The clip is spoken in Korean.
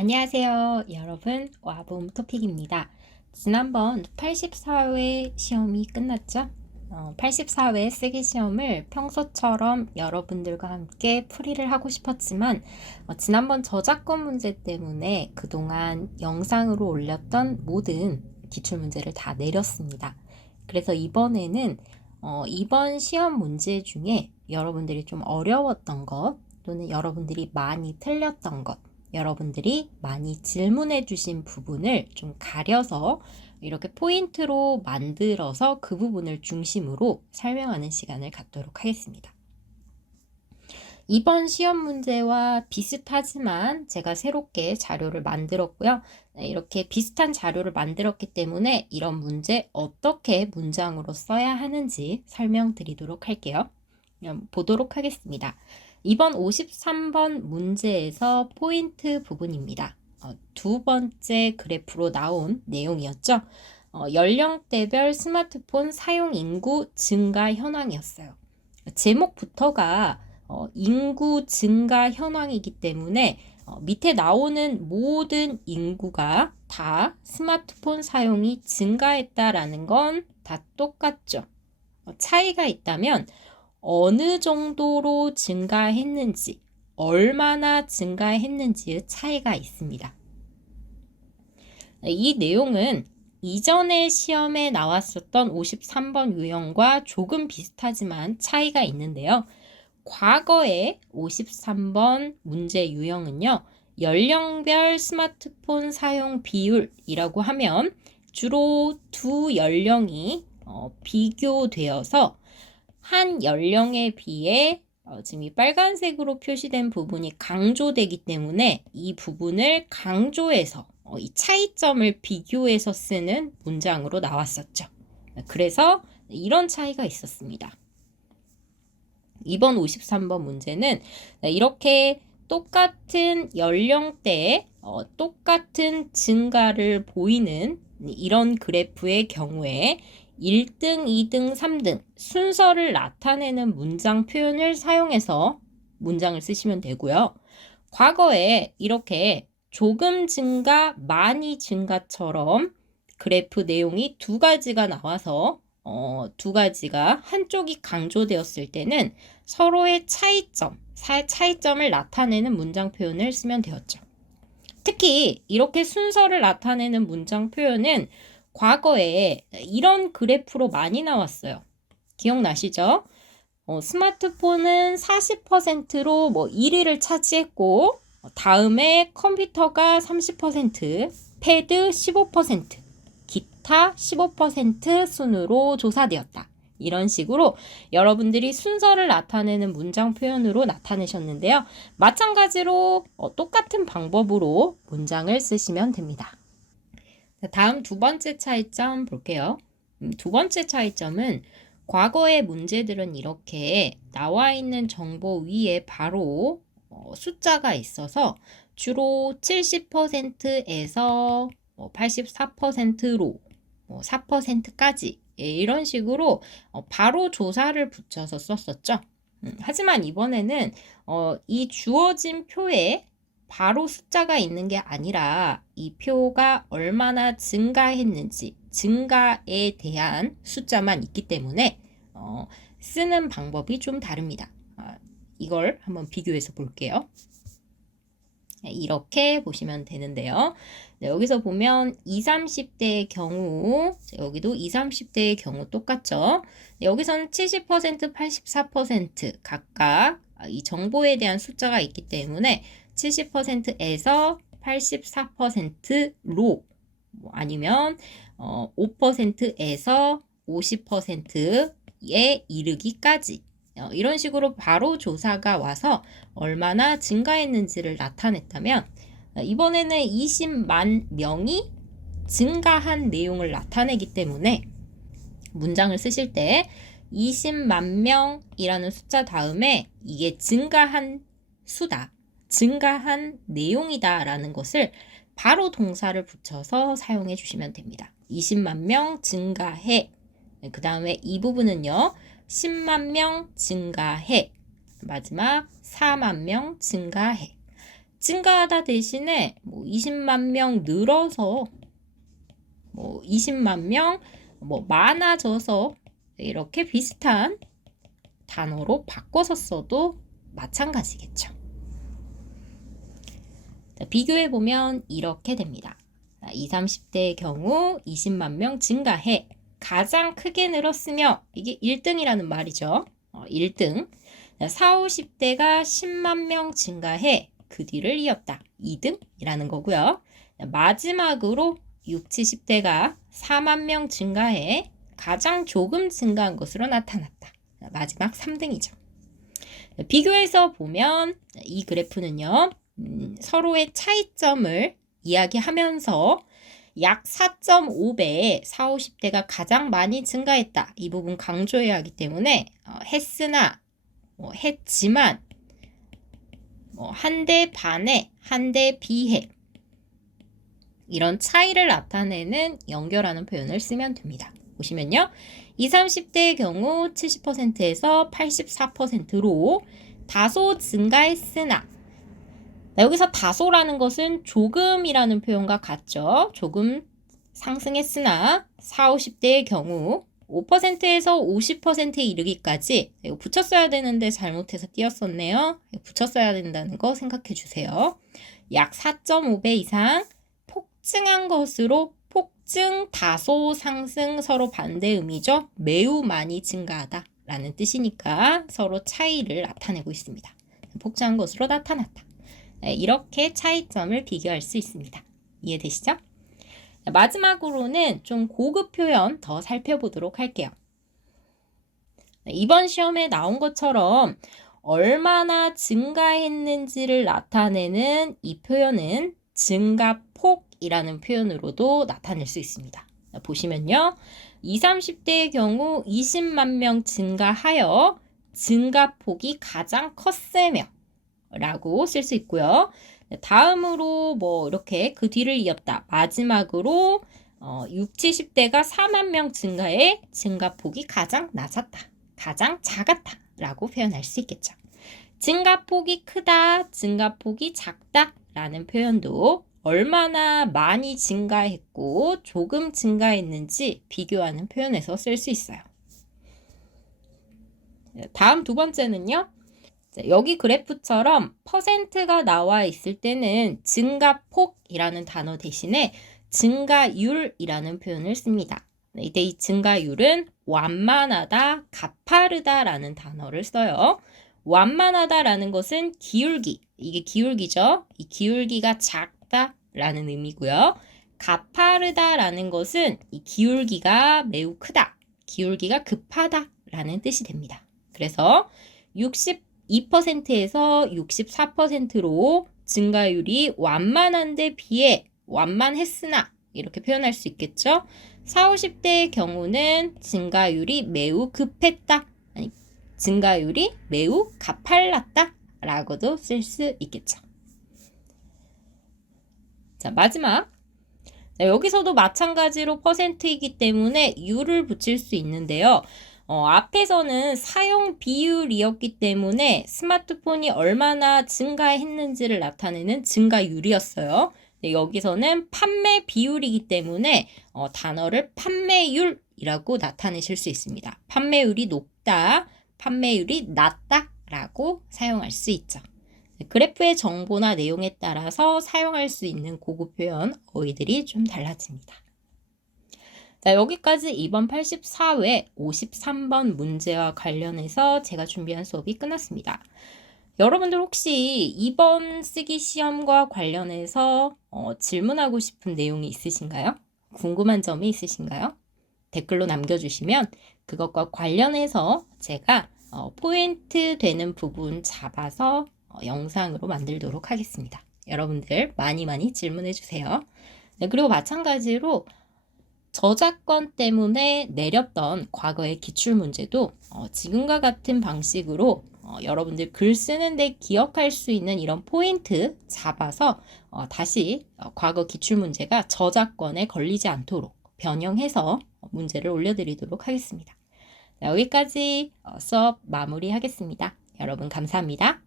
안녕하세요, 여러분. 와봄 토픽입니다. 지난번 84회 시험이 끝났죠? 84회 쓰기 시험을 평소처럼 여러분들과 함께 풀이를 하고 싶었지만 지난번 저작권 문제 때문에 그동안 영상으로 올렸던 모든 기출문제를 다 내렸습니다. 그래서 이번에는 이번 시험 문제 중에 여러분들이 좀 어려웠던 것 또는 여러분들이 많이 틀렸던 것 여러분들이 많이 질문해 주신 부분을 좀 가려서 이렇게 포인트로 만들어서 그 부분을 중심으로 설명하는 시간을 갖도록 하겠습니다. 이번 시험 문제와 비슷하지만 제가 새롭게 자료를 만들었고요. 이렇게 비슷한 자료를 만들었기 때문에 이런 문제 어떻게 문장으로 써야 하는지 설명드리도록 할게요. 보도록 하겠습니다. 이번 53번 문제에서 포인트 부분입니다. 두 번째 그래프로 나온 내용이었죠. 연령대별 스마트폰 사용 인구 증가 현황이었어요. 제목부터가 인구 증가 현황이기 때문에 밑에 나오는 모든 인구가 다 스마트폰 사용이 증가했다라는 건 다 똑같죠. 차이가 있다면 어느 정도로 증가했는지, 얼마나 증가했는지의 차이가 있습니다. 이 내용은 이전의 시험에 나왔었던 53번 유형과 조금 비슷하지만 차이가 있는데요. 과거의 53번 문제 유형은요, 연령별 스마트폰 사용 비율이라고 하면 주로 두 연령이 비교되어서 한 연령에 비해 지금 이 빨간색으로 표시된 부분이 강조되기 때문에 이 부분을 강조해서 이 차이점을 비교해서 쓰는 문장으로 나왔었죠. 그래서 이런 차이가 있었습니다. 이번 53번 문제는 이렇게 똑같은 연령대에 똑같은 증가를 보이는 이런 그래프의 경우에 1등, 2등, 3등 순서를 나타내는 문장 표현을 사용해서 문장을 쓰시면 되고요. 과거에 이렇게 조금 증가, 많이 증가처럼 그래프 내용이 두 가지가 나와서 두 가지가 한쪽이 강조되었을 때는 서로의 차이점을 나타내는 문장 표현을 쓰면 되었죠. 특히 이렇게 순서를 나타내는 문장 표현은 과거에 이런 그래프로 많이 나왔어요. 기억나시죠? 스마트폰은 40%로 1위를 차지했고 다음에 컴퓨터가 30%, 패드 15%, 기타 15% 순으로 조사되었다. 이런 식으로 여러분들이 순서를 나타내는 문장 표현으로 나타내셨는데요. 마찬가지로 똑같은 방법으로 문장을 쓰시면 됩니다. 다음 두 번째 차이점 볼게요. 두 번째 차이점은 과거의 문제들은 이렇게 나와 있는 정보 위에 바로 숫자가 있어서 주로 70%에서 84%로 4%까지 이런 식으로 바로 조사를 붙여서 썼었죠. 하지만 이번에는 이 주어진 표에 바로 숫자가 있는 게 아니라 이 표가 얼마나 증가했는지 증가에 대한 숫자만 있기 때문에 쓰는 방법이 좀 다릅니다. 이걸 한번 비교해서 볼게요. 이렇게 보시면 되는데요. 여기서 보면 20, 30대의 경우 여기도 20, 30대의 경우 똑같죠. 여기서는 70%, 84% 각각 이 정보에 대한 숫자가 있기 때문에 70%에서 84%로 아니면 5%에서 50%에 이르기까지 이런 식으로 바로 조사가 와서 얼마나 증가했는지를 나타냈다면 이번에는 20만 명이 증가한 내용을 나타내기 때문에 문장을 쓰실 때 20만 명이라는 숫자 다음에 이게 증가한 수다, 증가한 내용이다 라는 것을 바로 동사를 붙여서 사용해 주시면 됩니다. 20만 명 증가해. 그 다음에 이 부분은요. 10만 명 증가해. 마지막 4만 명 증가해. 증가하다 대신에 뭐 20만 명 늘어서 뭐 20만 명 뭐 많아져서 이렇게 비슷한 단어로 바꿔서 써도 마찬가지겠죠. 자, 비교해 보면 이렇게 됩니다. 20, 30대의 경우 20만 명 증가해 가장 크게 늘었으며 이게 1등이라는 말이죠. 1등. 40, 50대가 10만 명 증가해 그 뒤를 이었다. 2등이라는 거고요. 마지막으로 60, 70대가 4만 명 증가해 가장 조금 증가한 것으로 나타났다. 마지막 3등이죠. 비교해서 보면 이 그래프는요. 서로의 차이점을 이야기하면서 약 4.5배에 40, 50대가 가장 많이 증가했다. 이 부분 강조해야 하기 때문에 했으나 했지만 한 대 반에 한 대 비해 이런 차이를 나타내는 연결하는 표현을 쓰면 됩니다. 보시면요. 20, 30대의 경우 70%에서 84%로 다소 증가했으나 여기서 다소라는 것은 조금이라는 표현과 같죠. 조금 상승했으나 40, 50대의 경우 5%에서 50%에 이르기까지 이거 붙였어야 되는데 잘못해서 띄었었네요. 붙였어야 된다는 거 생각해 주세요. 약 4.5배 이상 폭증한 것으로 폭증, 다소 상승 서로 반대 의미죠. 매우 많이 증가하다 라는 뜻이니까 서로 차이를 나타내고 있습니다. 폭증한 것으로 나타났다. 이렇게 차이점을 비교할 수 있습니다. 이해되시죠? 마지막으로는 좀 고급 표현 더 살펴보도록 할게요. 이번 시험에 나온 것처럼 얼마나 증가했는지를 나타내는 이 표현은 증가폭이라는 표현으로도 나타낼 수 있습니다. 보시면요. 20, 30대의 경우 20만 명 증가하여 증가폭이 가장 컸으며 라고 쓸 수 있고요. 다음으로 뭐 이렇게 그 뒤를 이었다. 마지막으로 60, 70대가 4만 명 증가해 증가폭이 가장 낮았다. 가장 작았다. 라고 표현할 수 있겠죠. 증가폭이 크다, 증가폭이 작다 라는 표현도 얼마나 많이 증가했고 조금 증가했는지 비교하는 표현에서 쓸 수 있어요. 다음 두 번째는요. 여기 그래프처럼 퍼센트가 나와 있을 때는 증가폭이라는 단어 대신에 증가율이라는 표현을 씁니다. 이때 이 증가율은 완만하다, 가파르다라는 단어를 써요. 완만하다라는 것은 기울기, 이게 기울기죠. 이 기울기가 작다라는 의미고요. 가파르다라는 것은 이 기울기가 매우 크다, 기울기가 급하다라는 뜻이 됩니다. 그래서 62%에서 64%로 증가율이 완만한데 비해 완만했으나 이렇게 표현할 수 있겠죠. 40, 50대의 경우는 증가율이 매우 급했다, 아니 증가율이 매우 가팔랐다 라고도 쓸 수 있겠죠. 자, 마지막. 자, 여기서도 마찬가지로 퍼센트이기 때문에 유를 붙일 수 있는데요. 앞에서는 사용 비율이었기 때문에 스마트폰이 얼마나 증가했는지를 나타내는 증가율이었어요. 여기서는 판매 비율이기 때문에 단어를 판매율이라고 나타내실 수 있습니다. 판매율이 높다, 판매율이 낮다 라고 사용할 수 있죠. 그래프의 정보나 내용에 따라서 사용할 수 있는 고급 표현, 어휘들이 좀 달라집니다. 자, 여기까지 이번 84회 53번 문제와 관련해서 제가 준비한 수업이 끝났습니다. 여러분들 혹시 이번 쓰기 시험과 관련해서 질문하고 싶은 내용이 있으신가요? 궁금한 점이 있으신가요? 댓글로 남겨주시면 그것과 관련해서 제가 포인트 되는 부분 잡아서 영상으로 만들도록 하겠습니다. 여러분들 많이 질문해 주세요. 네, 그리고 마찬가지로 저작권 때문에 내렸던 과거의 기출문제도 지금과 같은 방식으로 여러분들 글 쓰는데 기억할 수 있는 이런 포인트 잡아서 다시 과거 기출문제가 저작권에 걸리지 않도록 변형해서 문제를 올려드리도록 하겠습니다. 자, 여기까지 수업 마무리하겠습니다. 여러분 감사합니다.